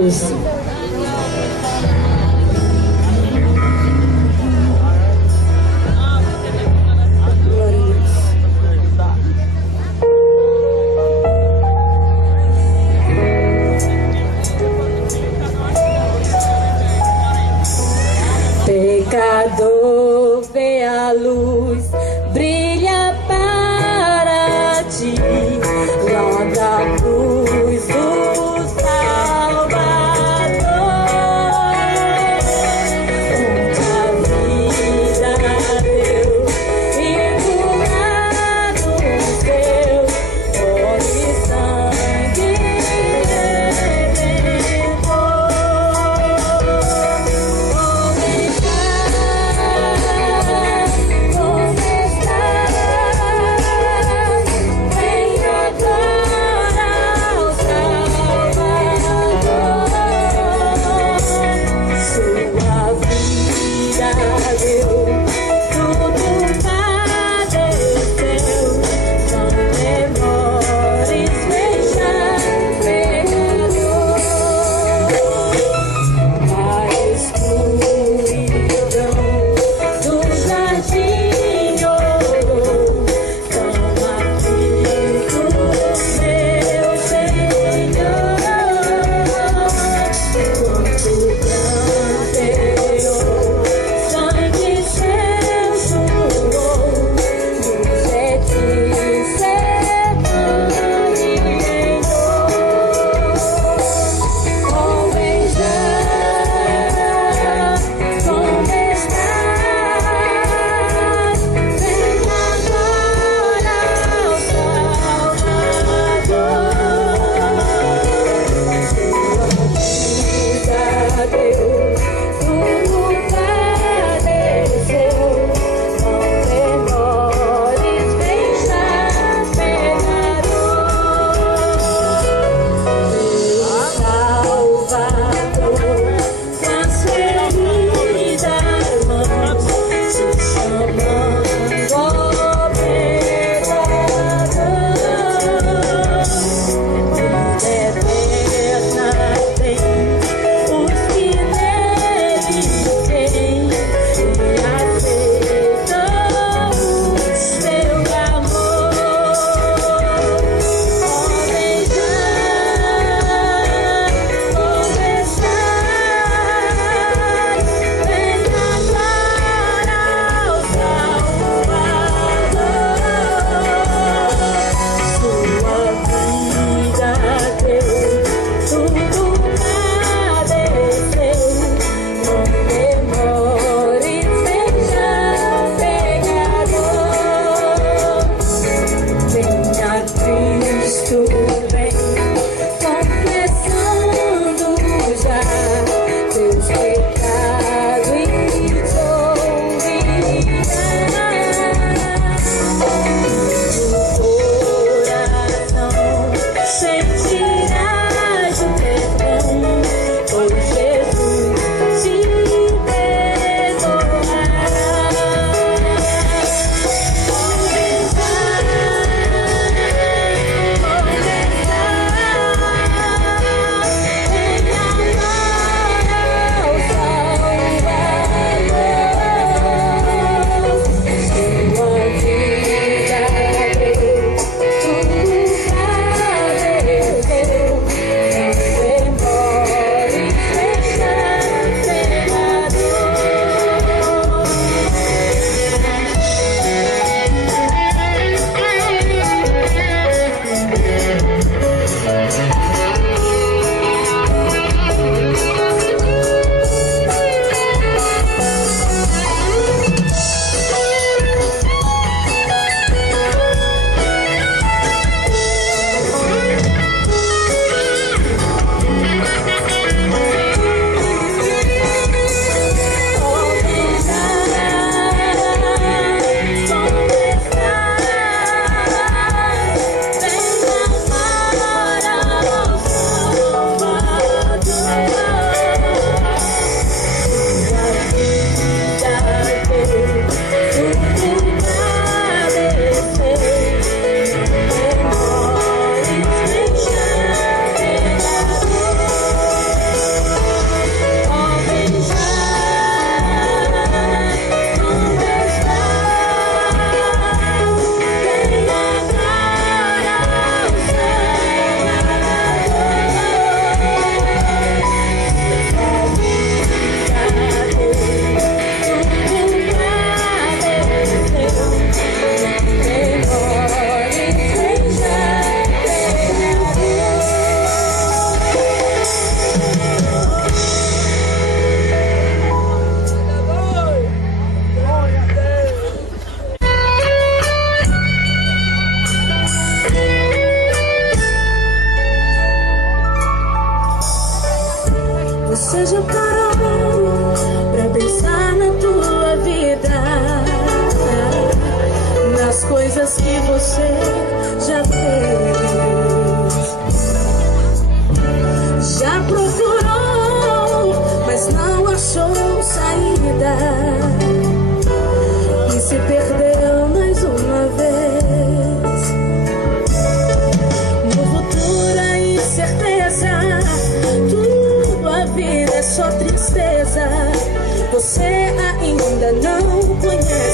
Deus. Pecador, vê a luz, brilha para ti, lá da cruz o Salvador.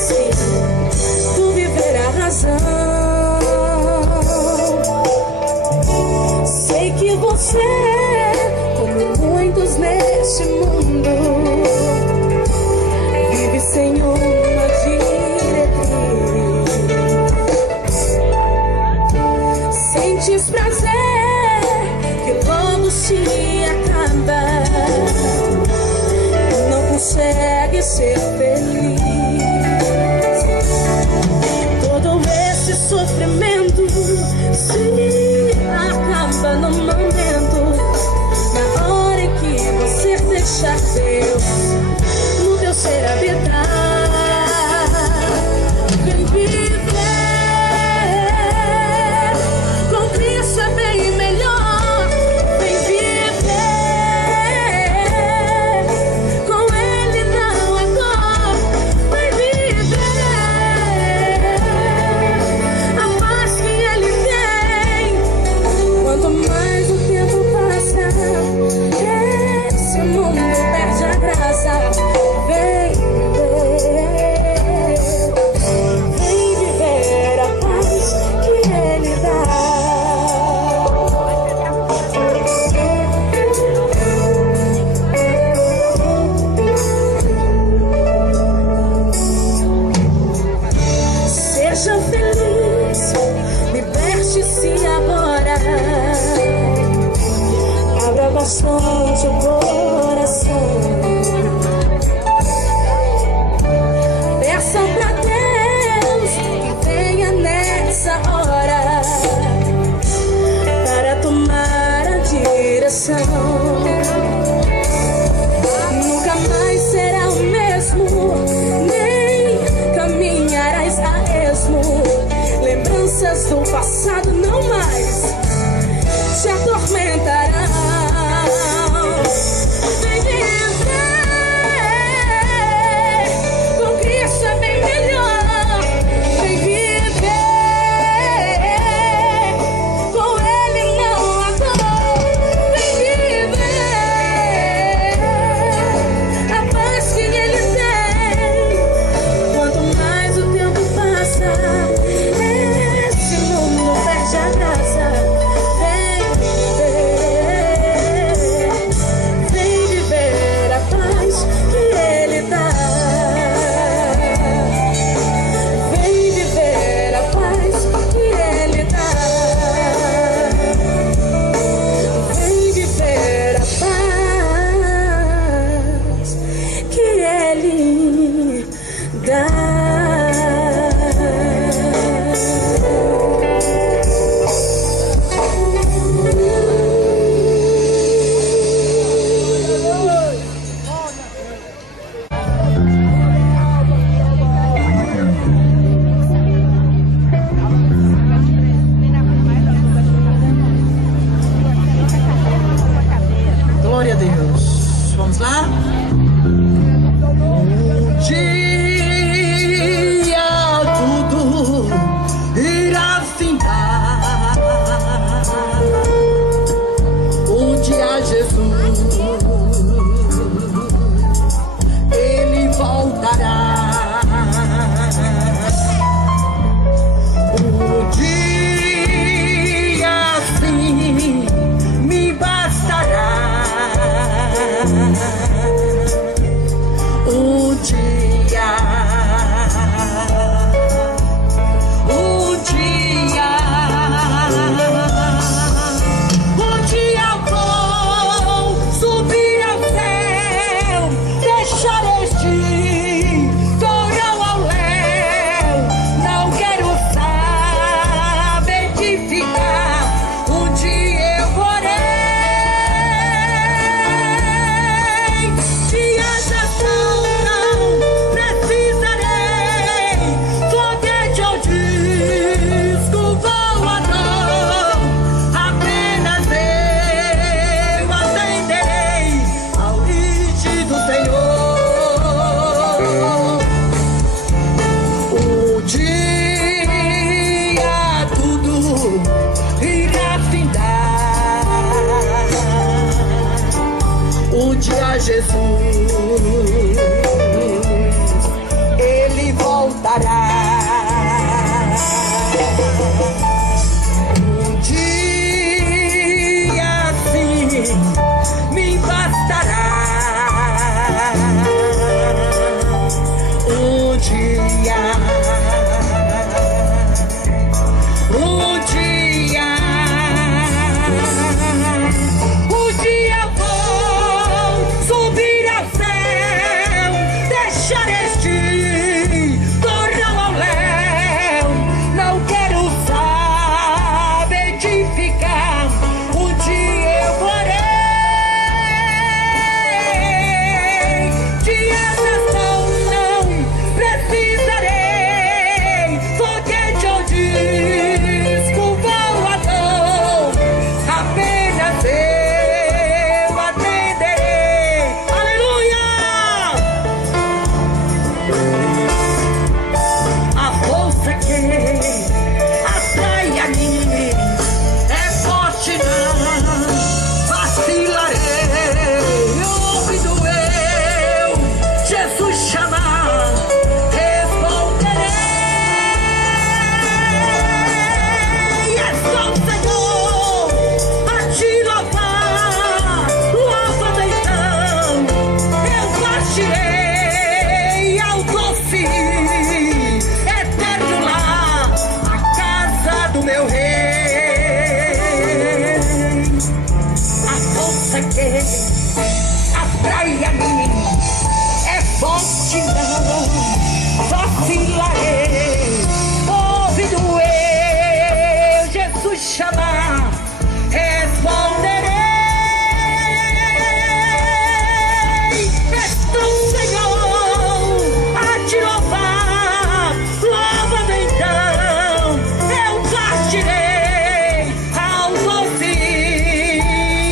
sim, tu viver a razão. Sei que você, como muitos neste mundo, vive sem uma diretriz. Sentes prazer que logo se acaba, não consegue ser feliz. Todo esse sofrimento se acaba no momento, na hora em que você deixar Deus no teu ser habitar. Vem viver com Cristo, é bem melhor. Vem viver com Ele, não é dor. Vem viver a paz que Ele tem. Quanto mais o tempo passa, esse mundo perde a graça. Vem viver a paz que Ele dá. Seja feliz, liberte-se agora. Abra bastante o coração. Peça pra Deus que venha nessa hora para tomar a direção. Nunca mais será o mesmo, nem caminharás a esmo. Lembranças do passado não mais te atormentarão. Vem viver com Cristo, é bem melhor. Vem viver com Ele, não há dor. Vem viver a paz que Ele tem. Quanto mais o tempo passa, esse mundo perde a graça. Vem viver a paz que Ele dá. Vem viver a paz que Ele dá. Vem viver a paz que Ele dá. Glória a Deus. Vamos lá? Um dia tudo irá findar. Um dia Jesus, Ele voltará. Um dia assim me bastará. Um dia vou subir ao céu, deixar este corão ao léu. Não quero saber de ficar. Um dia eu porém de ajação não precisarei. Foguete ou disco voador, apenas eu atenderei ao hit do Senhor. Um dia tudo irá findar. Um dia Jesus, Ele volta. dia vou subir ao céu, deixar este torrão ao léu. Não quero saber de ficar, um dia eu farei. De atração não precisarei, foguete ou disco voador, apenas eu atenderei. Aleluia! A força que atrai a mim é forte, não vacilarei. Ouvindo eu Jesus chamar, responderei. É só o Senhor a te louvar, louva-me então, eu partirei ao doce eterno lar, a casa do meu rei. A força que atrai a mim é forte, não vacilarei. Ouvindo eu Jesus chamar, responderei. Estou, Senhor, a te louvar, louva-me então, eu partirei ao doce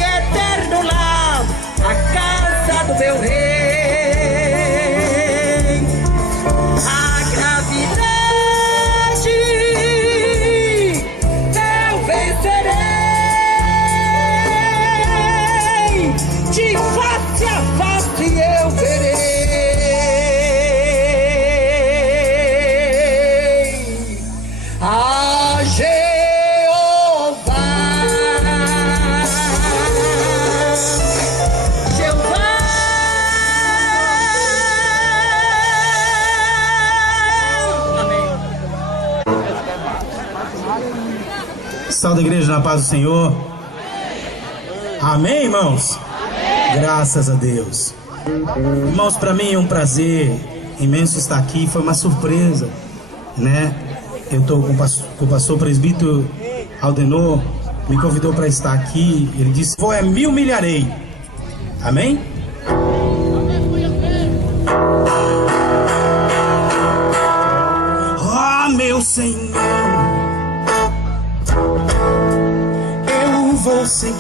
eterno lar, a casa do meu rei. A gravidade eu vencerei, de face a face eu verei a Jeová. Jeová. Amém. Salve a igreja na paz do Senhor. Amém, irmãos? Graças a Deus. Irmãos, para mim é um prazer imenso estar aqui. Foi uma surpresa, né? Eu estou com o pastor presbítero Aldenor, me convidou para estar aqui. Ele disse: vou 1000 milharei. Amém? Oh, meu Senhor, eu vou seguir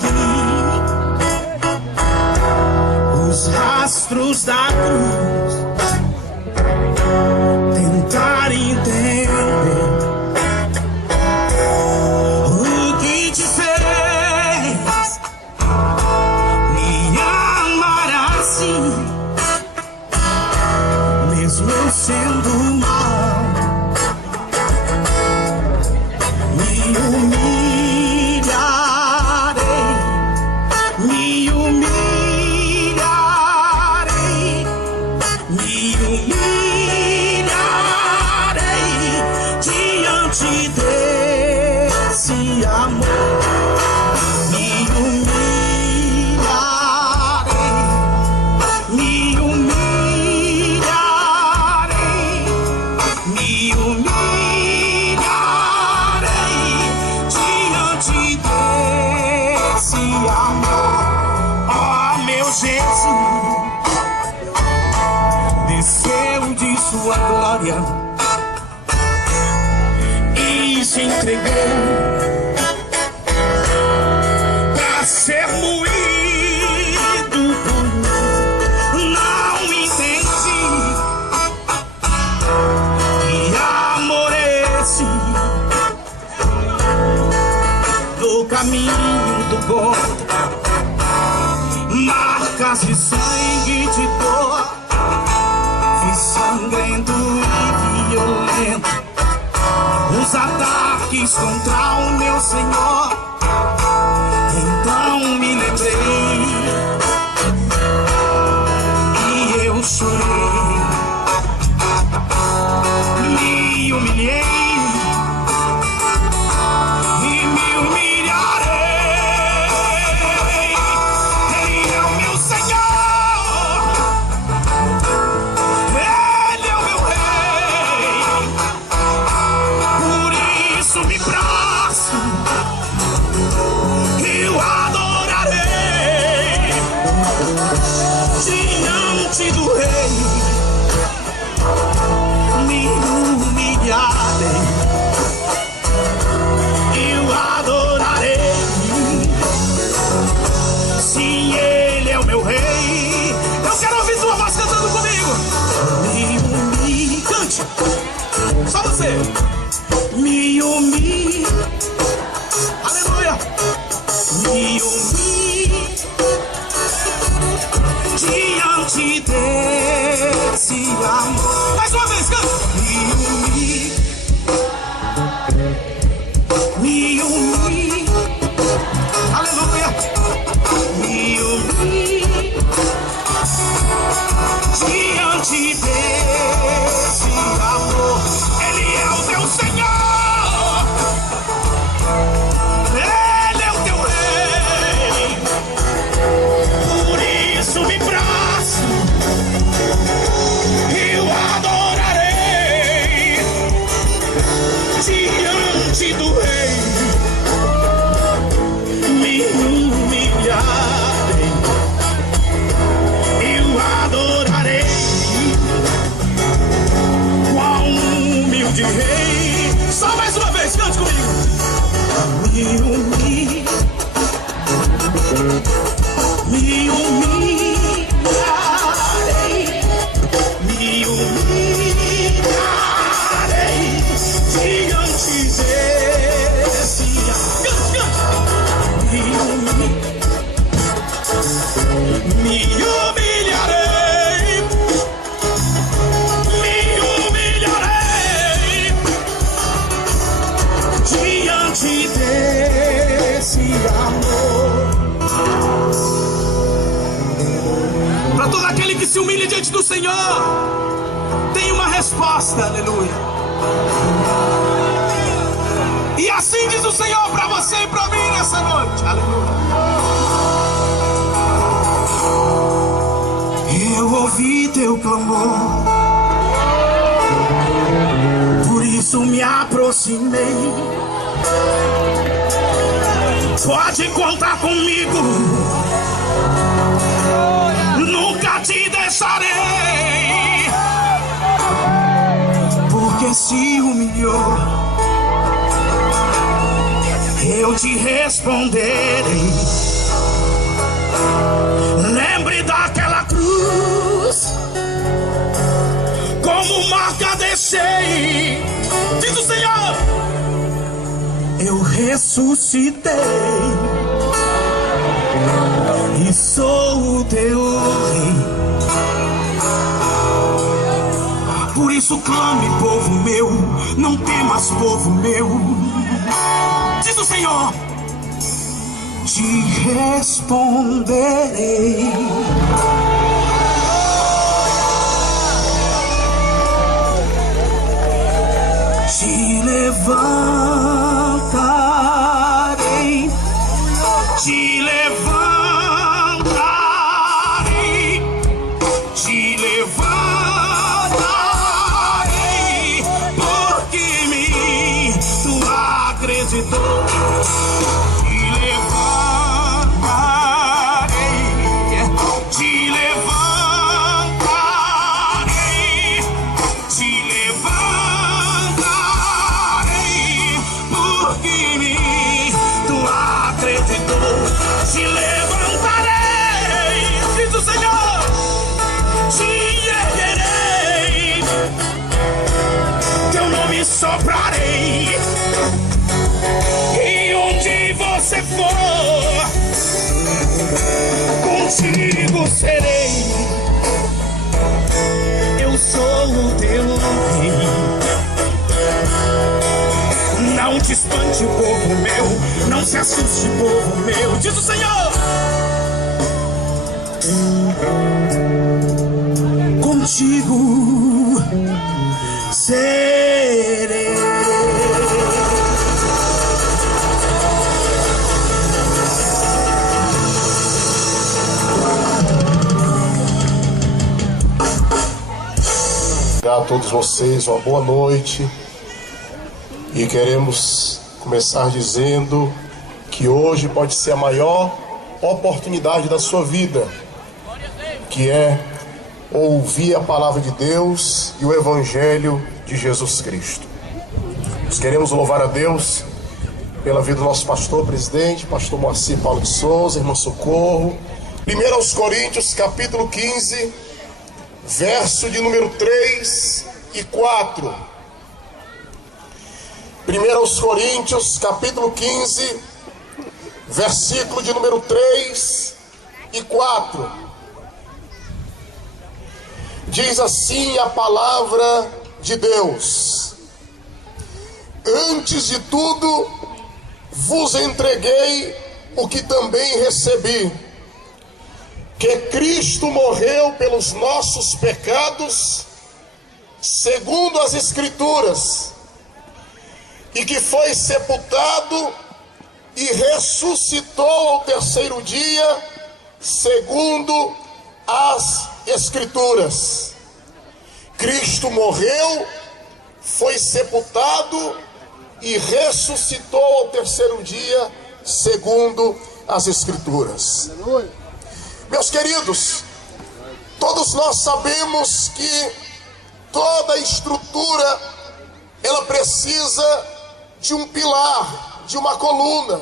os rastros da cruz, tentar entender o que te fez me amar assim, mesmo eu sendo mal. Me humilharei, me humilharei, me humilharei diante desse amor. Me humilharei, me humilharei, me humilharei diante desse amor. Oh, meu Jesus, desceu de sua glória e se entregou para ser moído por mim. Não entendi que amor é esse, no caminho do Gólgota, marcas de sangue de dor. Fui sangrento e violento, os ataques contra o meu Senhor. Então me lembrei e eu chorei. Só você. Me humilho. Aleluia. Me humilho diante desse amor. Mais uma vez, canta. Me humilho. Aleluia. Me humilho diante desse amor. Ele é o teu Senhor, Ele é o teu Rei. Por isso me prostro e o adorarei diante do Rei. Me humilharei e o adorarei. Qual humilde Rei. Só mais uma vez, cante comigo. Me humilharei, me humilharei, me humilharei diante desse. Me humilharei, me humilharei diante desse amor. Para todo aquele que se humilha diante do Senhor, tem uma resposta, aleluia. E assim diz o Senhor para você e para mim nessa noite, aleluia. Eu ouvi teu clamor, por isso me aproximei. Pode contar comigo, nunca te deixarei, porque se humilhou, eu te responderei. Lembre daquela cruz, como marca deixei. Diz o Senhor, eu ressuscitei e sou o teu Rei. Por isso clame, povo meu, não temas, povo meu. Diz o Senhor, te responderei. Te levantarei, te levantarei, te levantarei, porque em mim tu acreditou. Te levantarei, te levantarei, te levantarei, porque em mim tu acreditou. Te levantarei, diz o Senhor, te erguerei, teu nome soprarei, e onde você for, contigo serei. Eu sou o teu Rei. Não te espante, povo meu, não se assuste, povo meu, diz o Senhor. Contigo serei. A todos vocês uma boa noite, e queremos começar dizendo que hoje pode ser a maior oportunidade da sua vida, que é ouvir a palavra de Deus e o Evangelho de Jesus Cristo. Nós queremos louvar a Deus pela vida do nosso pastor presidente, pastor Moacir Paulo de Souza, irmão Socorro. 1 aos Coríntios, capítulo 15, verso de número 3 e 4. 1 aos Coríntios, capítulo 15, versículo de número 3 e 4. Diz assim a palavra de Deus: antes de tudo, vos entreguei o que também recebi, que Cristo morreu pelos nossos pecados, segundo as Escrituras, e que foi sepultado e ressuscitou ao terceiro dia, segundo as Escrituras. Cristo morreu, foi sepultado e ressuscitou ao terceiro dia, segundo as Escrituras. Meus queridos, todos nós sabemos que toda estrutura, ela precisa de um pilar, de uma coluna.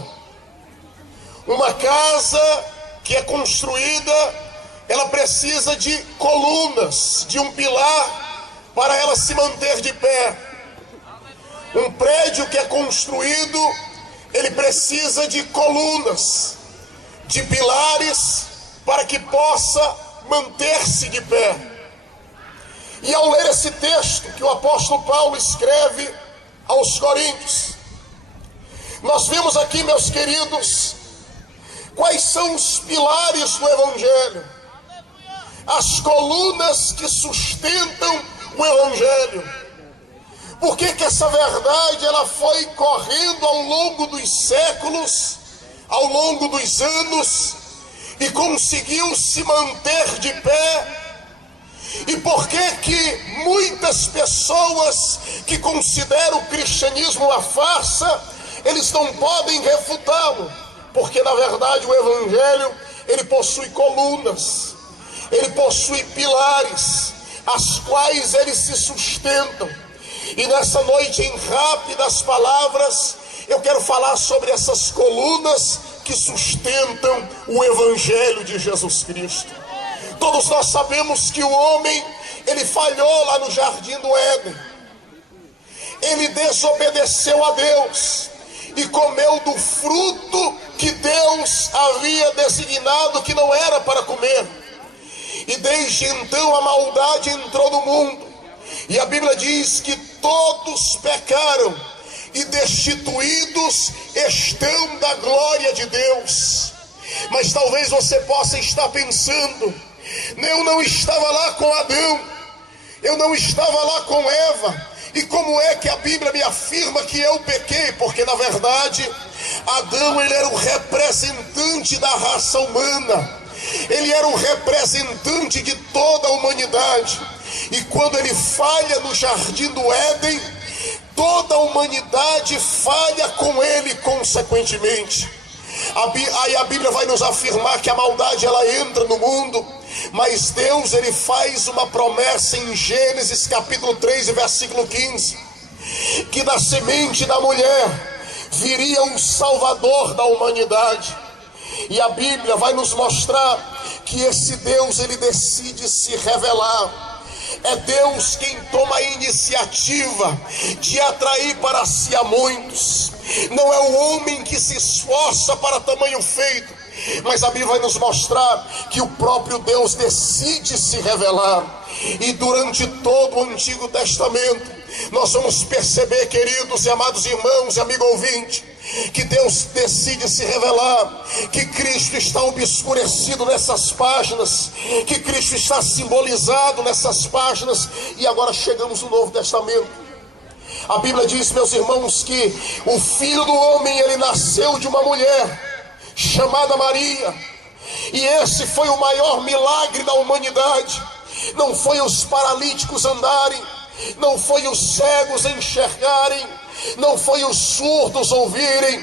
Uma casa que é construída, ela precisa de colunas, de um pilar para ela se manter de pé. Um prédio que é construído, ele precisa de colunas, de pilares para que possa manter-se de pé. E ao ler esse texto que o apóstolo Paulo escreve aos Coríntios, nós vemos aqui, meus queridos, quais são os pilares do Evangelho, as colunas que sustentam o Evangelho. Por que essa verdade ela foi correndo ao longo dos séculos, ao longo dos anos, e conseguiu se manter de pé? E por que muitas pessoas que consideram o cristianismo uma farsa, eles não podem refutá-lo? Porque na verdade o Evangelho, ele possui colunas, ele possui pilares, as quais eles se sustentam. E nessa noite, em rápidas palavras, eu quero falar sobre essas colunas que sustentam o Evangelho de Jesus Cristo. Todos nós sabemos que o homem, ele falhou lá no jardim do Éden. Ele desobedeceu a Deus e comeu do fruto que Deus havia designado que não era para comer. E desde então a maldade entrou no mundo. E a Bíblia diz que todos pecaram e destituídos estão da glória de Deus. Mas talvez você possa estar pensando: eu não estava lá com Adão, eu não estava lá com Eva, e como é que a Bíblia me afirma que eu pequei? Porque na verdade Adão, ele era o representante da raça humana, ele era o representante de toda a humanidade. E quando ele falha no jardim do Éden, toda a humanidade falha com ele consequentemente. Aí a Bíblia vai nos afirmar que a maldade ela entra no mundo, mas Deus ele faz uma promessa em Gênesis capítulo 3 e versículo 15, que da semente da mulher viria um Salvador da humanidade. E a Bíblia vai nos mostrar que esse Deus ele decide se revelar. É Deus quem toma a iniciativa de atrair para si a muitos. Não é o homem que se esforça para tamanho feito, mas a Bíblia vai nos mostrar que o próprio Deus decide se revelar. E durante todo o Antigo Testamento nós vamos perceber, queridos e amados irmãos e amigo ouvinte, que Deus decide se revelar, que Cristo está obscurecido nessas páginas, que Cristo está simbolizado nessas páginas. E agora chegamos no Novo Testamento. A Bíblia diz, meus irmãos, que o Filho do Homem, ele nasceu de uma mulher chamada Maria. E esse foi o maior milagre da humanidade. Não foi os paralíticos andarem, não foi os cegos enxergarem, não foi os surdos ouvirem,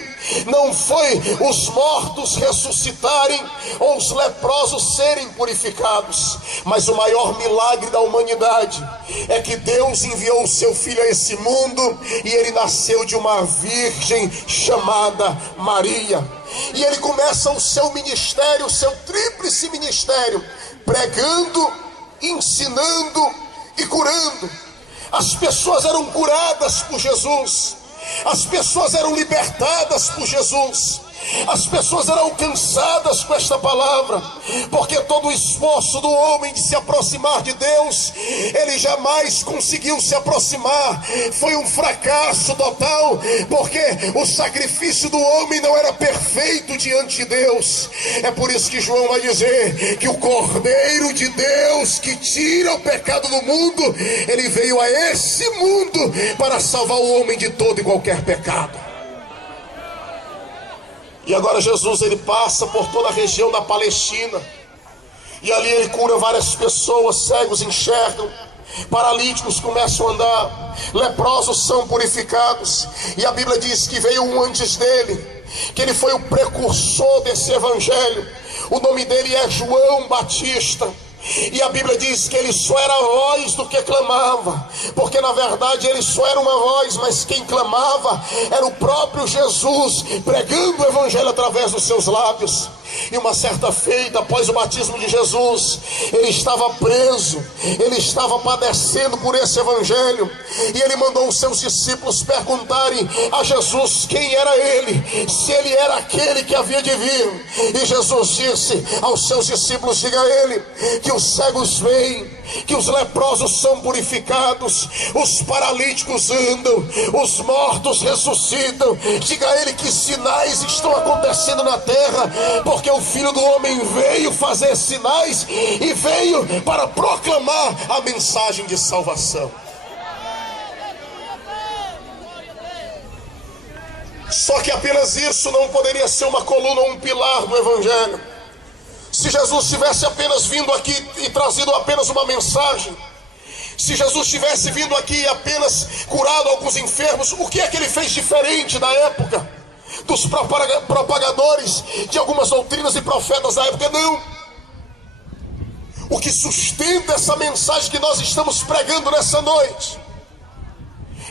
não foi os mortos ressuscitarem ou os leprosos serem purificados, mas o maior milagre da humanidade é que Deus enviou o seu Filho a esse mundo e ele nasceu de uma virgem chamada Maria. E ele começa o seu ministério, o seu tríplice ministério, pregando, ensinando e curando. As pessoas eram curadas por Jesus, As pessoas eram libertadas por Jesus. As pessoas eram alcançadas com esta palavra, porque todo o esforço do homem de se aproximar de Deus, ele jamais conseguiu se aproximar. Foi um fracasso total, porque o sacrifício do homem não era perfeito diante de Deus. É por isso que João vai dizer que o Cordeiro de Deus que tira o pecado do mundo, ele veio a esse mundo para salvar o homem de todo e qualquer pecado. E agora Jesus, ele passa por toda a região da Palestina, e ali ele cura várias pessoas. Cegos enxergam, paralíticos começam a andar, leprosos são purificados. E a Bíblia diz que veio um antes dele, que ele foi o precursor desse evangelho. O nome dele é João Batista. E a Bíblia diz que ele só era voz do que clamava, porque na verdade ele só era uma voz, mas quem clamava era o próprio Jesus, pregando o evangelho através dos seus lábios. E uma certa feita, após o batismo de Jesus, ele estava preso, ele estava padecendo por esse evangelho, e ele mandou os seus discípulos perguntarem a Jesus quem era ele, se ele era aquele que havia de vir. E Jesus disse aos seus discípulos: diga a ele que os cegos veem, que os leprosos são purificados, os paralíticos andam, os mortos ressuscitam. Diga a ele que sinais estão acontecendo na terra, porque o Filho do Homem veio fazer sinais e veio para proclamar a mensagem de salvação. Só que apenas isso não poderia ser uma coluna ou um pilar do evangelho. Se Jesus tivesse apenas vindo aqui e trazido apenas uma mensagem, se Jesus tivesse vindo aqui e apenas curado alguns enfermos, o que é que ele fez diferente da época dos propagadores de algumas doutrinas e profetas da época? Não. O que sustenta essa mensagem que nós estamos pregando nessa noite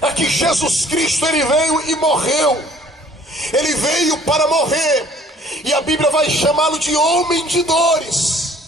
é que Jesus Cristo, ele veio e morreu. Ele veio para morrer, e a Bíblia vai chamá-lo de homem de dores.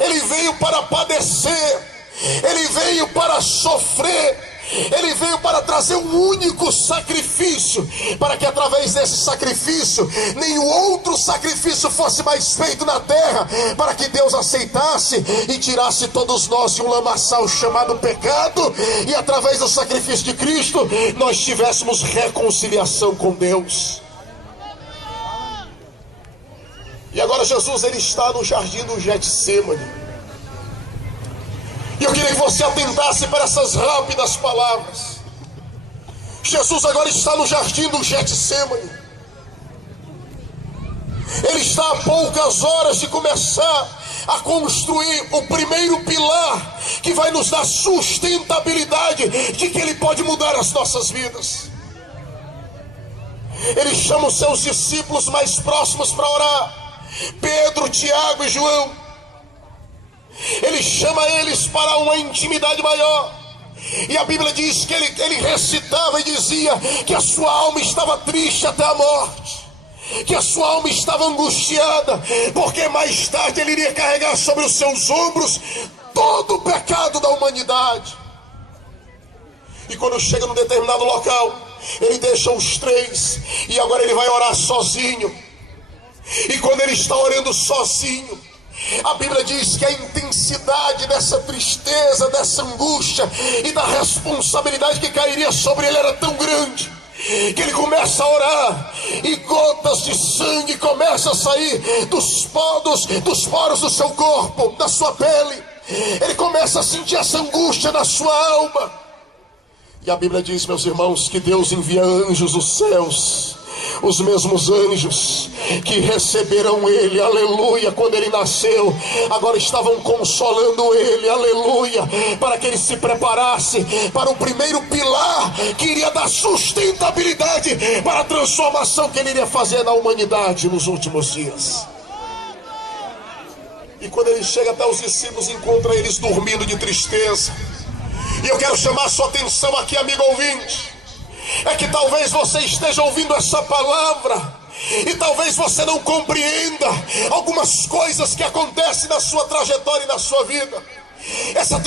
Ele veio para padecer, ele veio para sofrer, ele veio para trazer um único sacrifício, para que através desse sacrifício nenhum outro sacrifício fosse mais feito na terra, para que Deus aceitasse e tirasse todos nós de um lamaçal chamado pecado, e através do sacrifício de Cristo nós tivéssemos reconciliação com Deus. E agora Jesus, ele está no jardim do Getsêmani. E eu queria que você atentasse para essas rápidas palavras. Jesus agora está no jardim do Getsêmani. Ele está a poucas horas de começar a construir o primeiro pilar que vai nos dar sustentabilidade de que ele pode mudar as nossas vidas. Ele chama os seus discípulos mais próximos para orar: Pedro, Tiago e João. Ele chama eles para uma intimidade maior. E a Bíblia diz que ele recitava e dizia que a sua alma estava triste até a morte, que a sua alma estava angustiada, porque mais tarde ele iria carregar sobre os seus ombros todo o pecado da humanidade. E quando chega num determinado local, ele deixa os três e agora ele vai orar sozinho. E quando ele está orando sozinho, a Bíblia diz que a intensidade dessa tristeza, dessa angústia e da responsabilidade que cairia sobre ele era tão grande, que ele começa a orar e gotas de sangue começam a sair dos poros do seu corpo, da sua pele. Ele começa a sentir essa angústia na sua alma. E a Bíblia diz, meus irmãos, que Deus envia anjos dos céus, os mesmos anjos que receberam ele, aleluia, quando ele nasceu, agora estavam consolando ele, aleluia, para que ele se preparasse para o primeiro pilar que iria dar sustentabilidade para a transformação que ele iria fazer na humanidade nos últimos dias. E quando ele chega até os discípulos, encontra eles dormindo de tristeza. E eu quero chamar a sua atenção aqui, amigo ouvinte, é que talvez você esteja ouvindo essa palavra e talvez você não compreenda algumas coisas que acontecem na sua trajetória e na sua vida. Essa